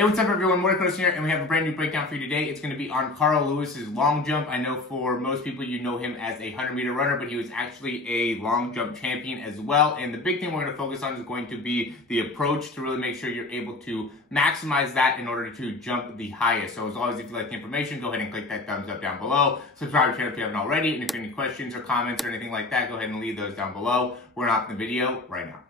Hey, what's up everyone? Morey Croson here, and we have a brand new breakdown for you today. It's going to be on Carl Lewis's long jump. I know for most people you know him as a 100-meter runner, but he was actually a long jump champion as well. And the big thing we're going to focus on is going to be the approach to really make sure you're able to maximize that in order to jump the highest. So as always, if you like the information, go ahead and click that thumbs up down below. Subscribe to the channel if you haven't already. And if you have any questions or comments or anything like that, go ahead and leave those down below. We're off the video right now.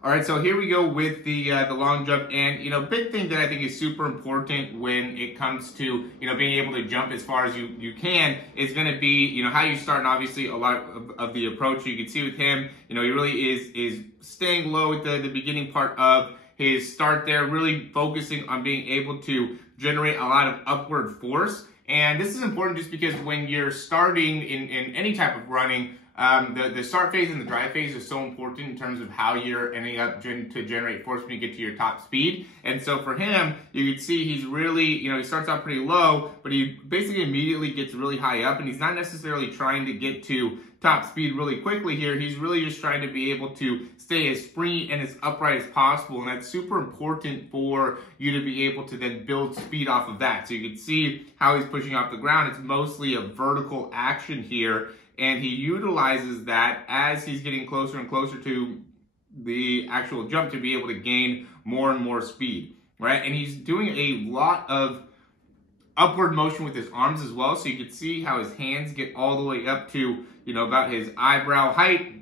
All right, so here we go with the long jump, and big thing that I think is super important when it comes to being able to jump as far as you can is going to be how you start. And obviously a lot of the approach you can see with him, he really is staying low at the beginning part of his start there, really focusing on being able to generate a lot of upward force. And this is important just because when you're starting in any type of running, the start phase and the drive phase is so important in terms of how you're ending up to generate force when you get to your top speed. And so for him, you can see he's really, he starts out pretty low, but he basically immediately gets really high up, and he's not necessarily trying to get to top speed really quickly here. He's really just trying to be able to stay as springy and as upright as possible, and that's super important for you to be able to then build speed off of that. So you can see how he's pushing off the ground. It's mostly a vertical action here, and he utilizes that as he's getting closer and closer to the actual jump to be able to gain more and more speed, right? And he's doing a lot of upward motion with his arms as well. So you can see how his hands get all the way up to, about his eyebrow height,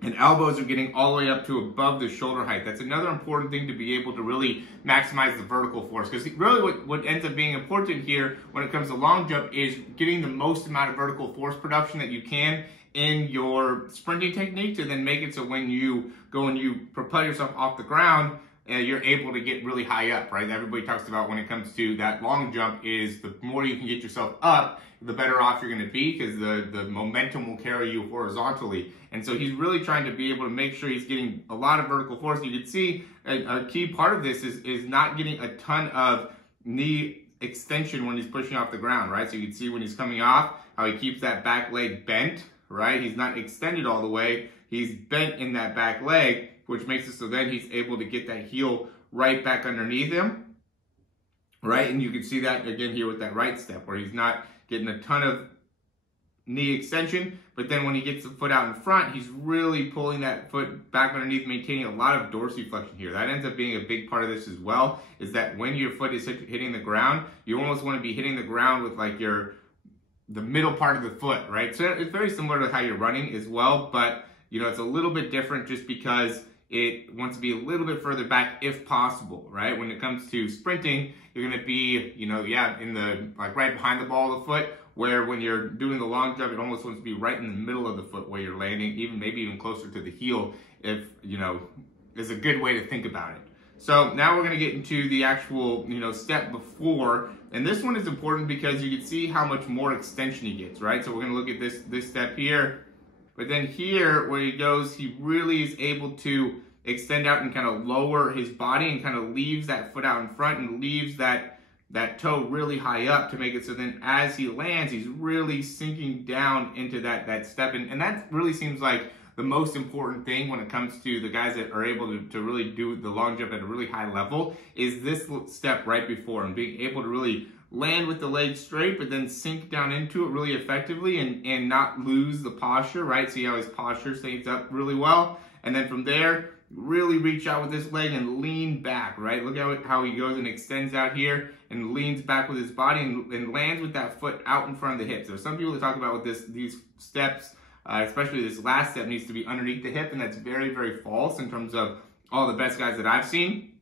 and elbows are getting all the way up to above the shoulder height. That's another important thing to be able to really maximize the vertical force. Because really what ends up being important here when it comes to long jump is getting the most amount of vertical force production that you can in your sprinting technique to then make it so when you go and you propel yourself off the ground, you're able to get really high up, right? Everybody talks about when it comes to that long jump is the more you can get yourself up, the better off you're going to be, because the momentum will carry you horizontally. And so he's really trying to be able to make sure he's getting a lot of vertical force. You can see a key part of this is not getting a ton of knee extension when he's pushing off the ground, right? So you can see when he's coming off, how he keeps that back leg bent, right? He's not extended all the way. He's bent in that back leg, which makes it so then he's able to get that heel right back underneath him, right? And you can see that again here with that right step, where he's not getting a ton of knee extension, but then when he gets the foot out in front, he's really pulling that foot back underneath, maintaining a lot of dorsiflexion here. That ends up being a big part of this as well, is that when your foot is hitting the ground, you almost want to be hitting the ground with like the middle part of the foot, right? So it's very similar to how you're running as well, but it's a little bit different just because it wants to be a little bit further back if possible, right? When it comes to sprinting, you're going to be, in the, right behind the ball of the foot, where when you're doing the long jump, it almost wants to be right in the middle of the foot where you're landing, maybe even closer to the heel, if, is a good way to think about it. So now we're going to get into the actual, step before, and this one is important because you can see how much more extension he gets, right? So we're going to look at this step here. But then here, where he goes, he really is able to extend out and kind of lower his body and kind of leaves that foot out in front and leaves that toe really high up to make it so then as he lands, he's really sinking down into that step. And that really seems like the most important thing when it comes to the guys that are able to really do the long jump at a really high level is this step right before, and being able to really land with the legs straight, but then sink down into it really effectively and not lose the posture, right? See how his posture stays up really well. And then from there, really reach out with this leg and lean back, right? Look at how he goes and extends out here and leans back with his body and lands with that foot out in front of the hip. So some people talk about with these steps, especially this last step needs to be underneath the hip, and that's very, very false in terms of all the best guys that I've seen.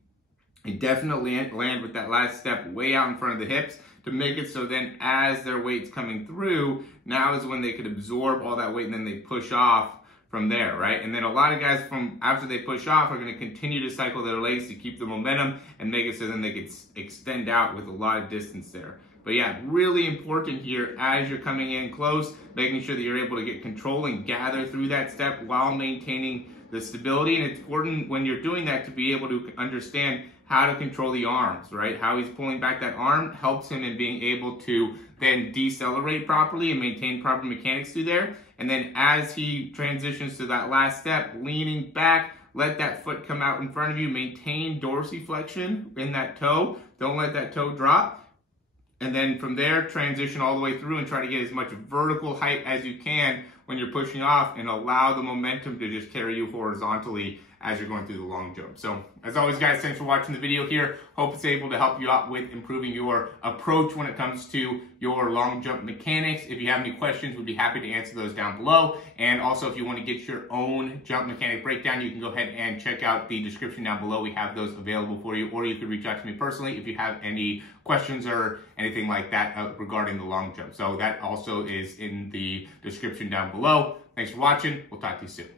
They definitely land with that last step way out in front of the hips to make it so then as their weight's coming through, now is when they could absorb all that weight and then they push off from there, right? And then a lot of guys from after they push off are going to continue to cycle their legs to keep the momentum and make it so then they could extend out with a lot of distance there. But yeah, really important here as you're coming in close, making sure that you're able to get control and gather through that step while maintaining the stability. And it's important when you're doing that to be able to understand how to control the arms, right? How he's pulling back that arm helps him in being able to then decelerate properly and maintain proper mechanics through there. And then as he transitions to that last step, leaning back, let that foot come out in front of you, maintain dorsiflexion in that toe. Don't let that toe drop. And then from there, transition all the way through and try to get as much vertical height as you can when you're pushing off, and allow the momentum to just carry you horizontally as you're going through the long jump. So as always, guys, thanks for watching the video here. Hope it's able to help you out with improving your approach when it comes to your long jump mechanics. If you have any questions, we'd be happy to answer those down below. And also, if you want to get your own jump mechanic breakdown, you can go ahead and check out the description down below. We have those available for you, or you could reach out to me personally if you have any questions or anything like that regarding the long jump. So that also is in the description down below. Thanks for watching. We'll talk to you soon.